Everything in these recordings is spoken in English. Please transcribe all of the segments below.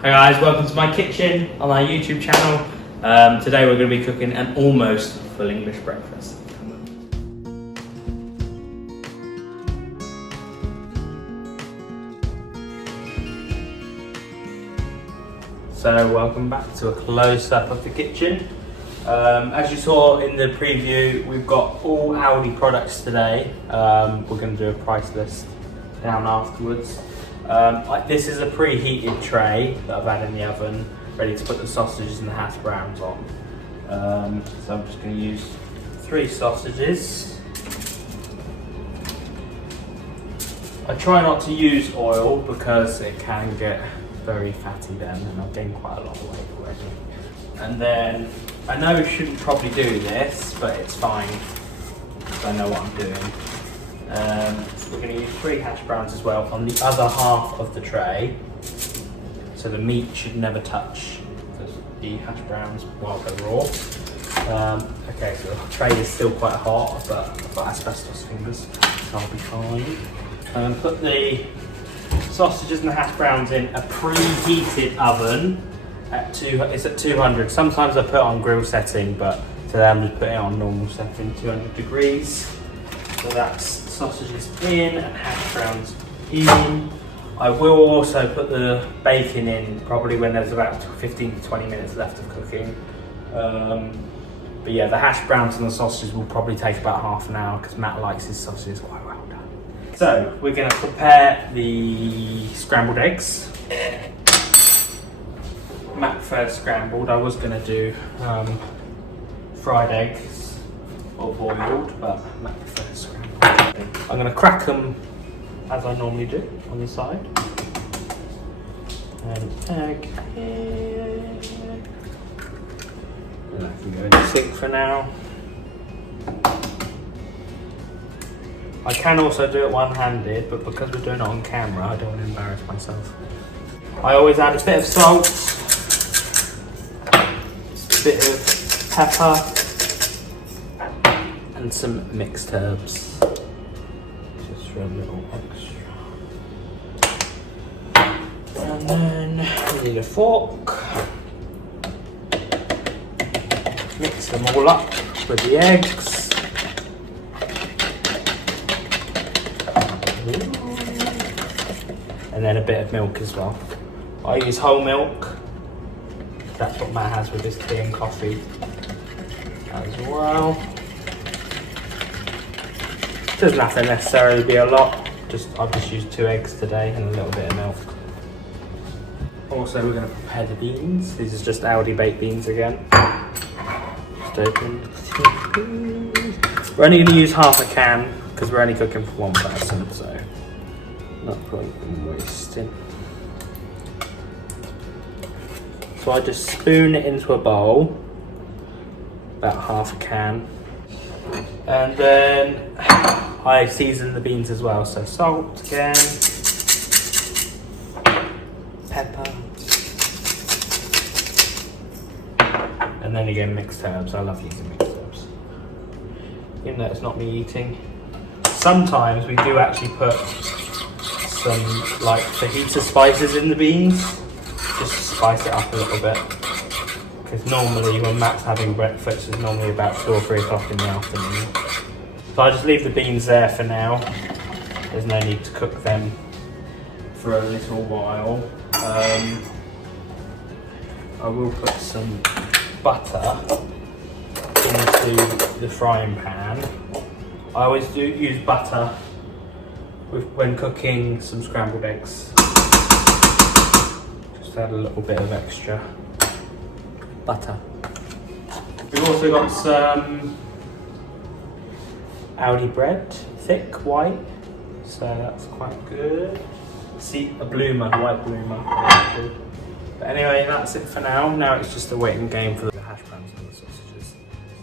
Hi guys, welcome to my kitchen on our YouTube channel. Today we're going to be cooking an almost full English breakfast. So welcome back to a close-up of the kitchen. As you saw in the preview, we've got all Aldi products today. We're going to do a price list down afterwards. This is a preheated tray that I've had in the oven, ready to put the sausages and the hash browns on. So I'm just going to use 3 sausages. I try not to use oil because it can get very fatty then, and I've gained quite a lot of weight already. And then, I know I shouldn't probably do this, but it's fine because I know what I'm doing. So we're going to use 3 hash browns as well on the other half of the tray. So the meat should never touch the hash browns while they're raw. Okay, so the tray is still quite hot, but I've got asbestos fingers, so I'll be fine. Put the sausages and the hash browns in a preheated oven it's at 200. Sometimes I put it on grill setting, but today I'm just putting it on normal setting, 200 degrees. So that's sausages in and hash browns in. I will also put the bacon in probably when there's about 15 to 20 minutes left of cooking. But yeah, the hash browns and the sausages will probably take about half an hour because Matt likes his sausages quite well done. So we're going to prepare the scrambled eggs. Matt prefers scrambled. I was going to do fried eggs or boiled, but Matt prefers scrambled. I'm going to crack them as I normally do on the side. And egg here. And that can go in the sink for now. I can also do it one-handed, but because we're doing it on camera, I don't want to embarrass myself. I always add a bit of salt, a bit of pepper, and some mixed herbs. Just for a little extra. And then we need a fork. Mix them all up with the eggs. And then a bit of milk as well. I use whole milk. That's what Matt has with his tea and coffee as well. Doesn't have to necessarily be a lot. I've just used 2 eggs today and a little bit of milk. Also, we're going to prepare the beans. These are just Aldi baked beans again. Just open. We're only going to use half a can because we're only cooking for 1 person, so not point in wasting. So I just spoon it into a bowl, about half a can, and then I season the beans as well. So salt again, pepper, and then again mixed herbs. I love using mixed herbs, even though it's not me eating. Sometimes we do actually put some like fajita spices in the beans, just to spice it up a little bit. Because normally when Matt's having breakfast, it's normally about 2 or 3 o'clock in the afternoon. So I just leave the beans there for now. There's no need to cook them for a little while. I will put some butter into the frying pan. I always do use butter when cooking some scrambled eggs. Just add a little bit of extra butter. We've also got some Aldi bread, thick, white, so that's quite good. See, a bloomer, white bloomer. But anyway, that's it for now. Now it's just a waiting game for the hash browns and the sausages.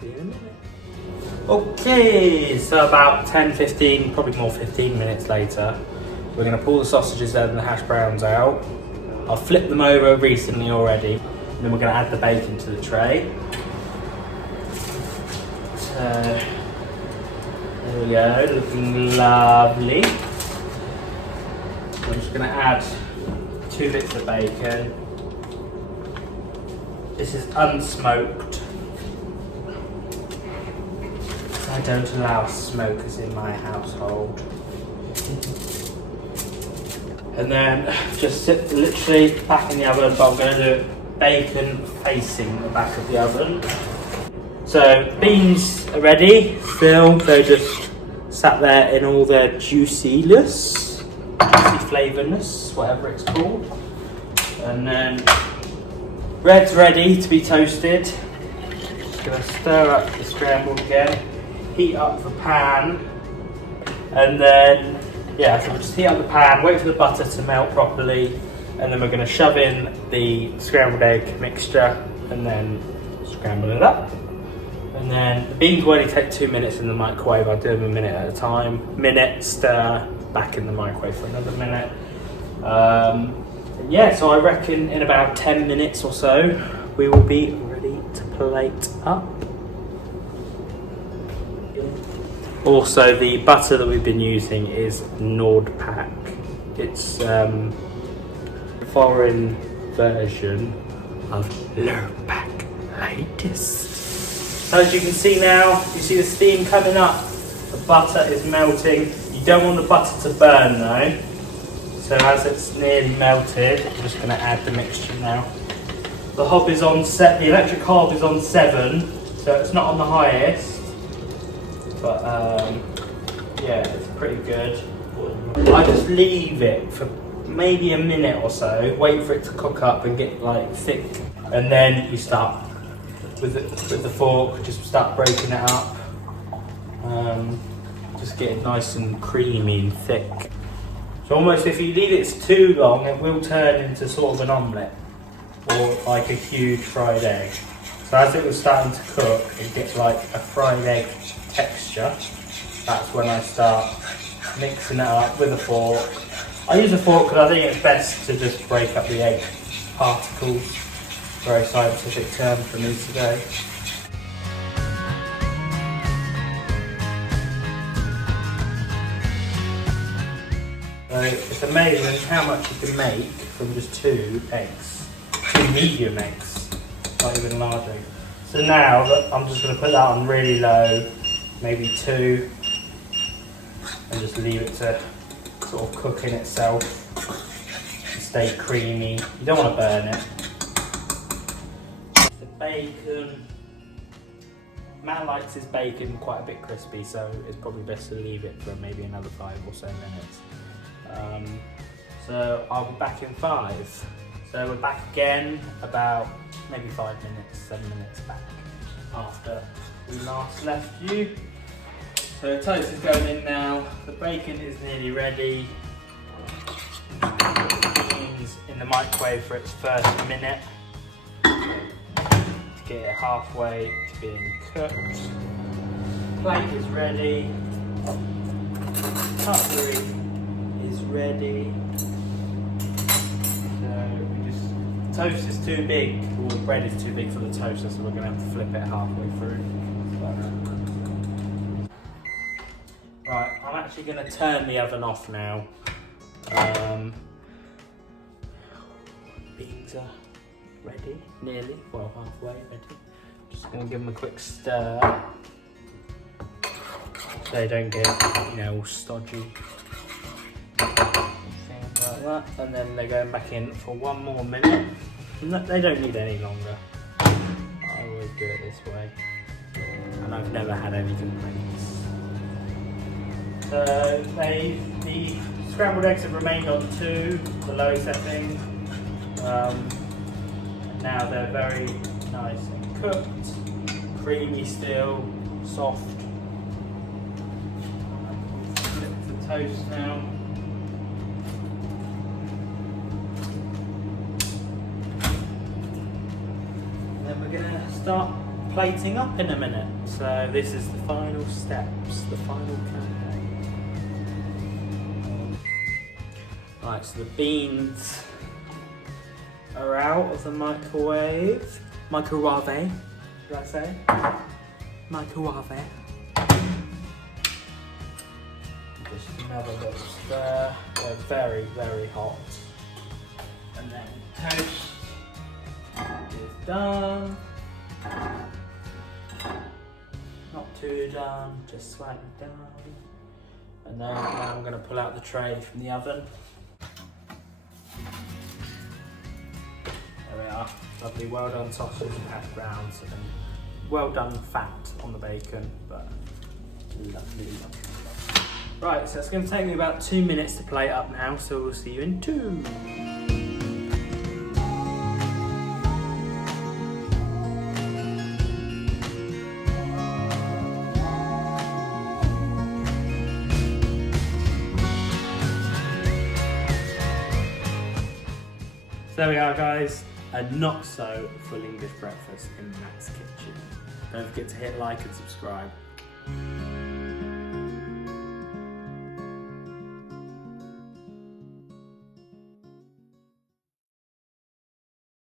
See you in a minute. Okay, so about 10, 15, probably more 15 minutes later, we're going to pull the sausages and the hash browns out. I've flipped them over recently already, and then we're going to add the bacon to the tray. So, there we go, looking lovely. I'm just going to add 2 bits of bacon. This is unsmoked. I don't allow smokers in my household. And then just sit literally back in the oven, but I'm going to do it bacon facing the back of the oven. So beans are ready still, they're just sat there in all their juiciness, juicy flavouredness, whatever it's called. And then bread's ready to be toasted. Just going to stir up the scrambled again, heat up the pan, and then yeah, so we'll just heat up the pan, wait for the butter to melt properly, and then we're going to shove in the scrambled egg mixture and then scramble it up. And then the beans will only take 2 minutes in the microwave. I'll do them a minute at a time. Minute, stir, back in the microwave for another minute. And yeah, so I reckon in about 10 minutes or so, we will be ready to plate up. Also, the butter that we've been using is Nordpack. It's a foreign version of Lurpak latest. So as you can see now, you see the steam coming up. The butter is melting. You don't want the butter to burn though. So as it's nearly melted, I'm just going to add the mixture now. The hob is on set. The electric hob is on 7, so it's not on the highest. But yeah, it's pretty good. I just leave it for maybe a minute or so, wait for it to cook up and get like thick, and then you start with the fork, just start breaking it up. Just get it nice and creamy and thick. So almost if you leave it too long, it will turn into sort of an omelette or like a huge fried egg. So as it was starting to cook, it gets like a fried egg texture. That's when I start mixing it up with a fork. I use a fork because I think it's best to just break up the egg particles. Very scientific term for me today. So it's amazing how much you can make from just 2 eggs. 2 medium eggs, not even large eggs. So now I'm just going to put that on really low, maybe 2, and just leave it to sort of cook in itself and stay creamy. You don't want to burn it. The bacon. Matt likes his bacon quite a bit crispy, so it's probably best to leave it for maybe another 5 or so minutes. So I'll be back in 5. So we're back again about maybe 5 minutes, 7 minutes back after we last left you. So the toast is going in now, the bacon is nearly ready. The beans in the microwave for its first minute to get it halfway to being cooked. Plate is ready, cutlery is ready. Toast is too big, or the bread is too big for the toaster, so we're going to have to flip it halfway through. Right, I'm actually going to turn the oven off now. Beans are ready, nearly, well halfway ready. Just going to give them a quick stir so they don't get, all stodgy. Like that, and then they're going back in for 1 more minute. They don't need any longer. I always do it this way, and I've never had any complaints. So the scrambled eggs have remained on 2, the low setting. And now they're very nice and cooked, creamy still, soft. Flip the toast now. We're going to start plating up in a minute. So this is the final steps, the final countdown. Right, so the beans are out of the microwave. Microwave, did I say? Microwave. Just another little stir. They're very, very hot. And then toast is done. Not too done, just slightly done. And then now I'm going to pull out the tray from the oven. There we are, lovely, well done sausage and hash browns, and well done fat on the bacon, but lovely. Right, so it's going to take me about 2 minutes to plate up now, so we'll see you in 2. So there we are, guys, a not so full English breakfast in Matt's kitchen. Don't forget to hit like and subscribe.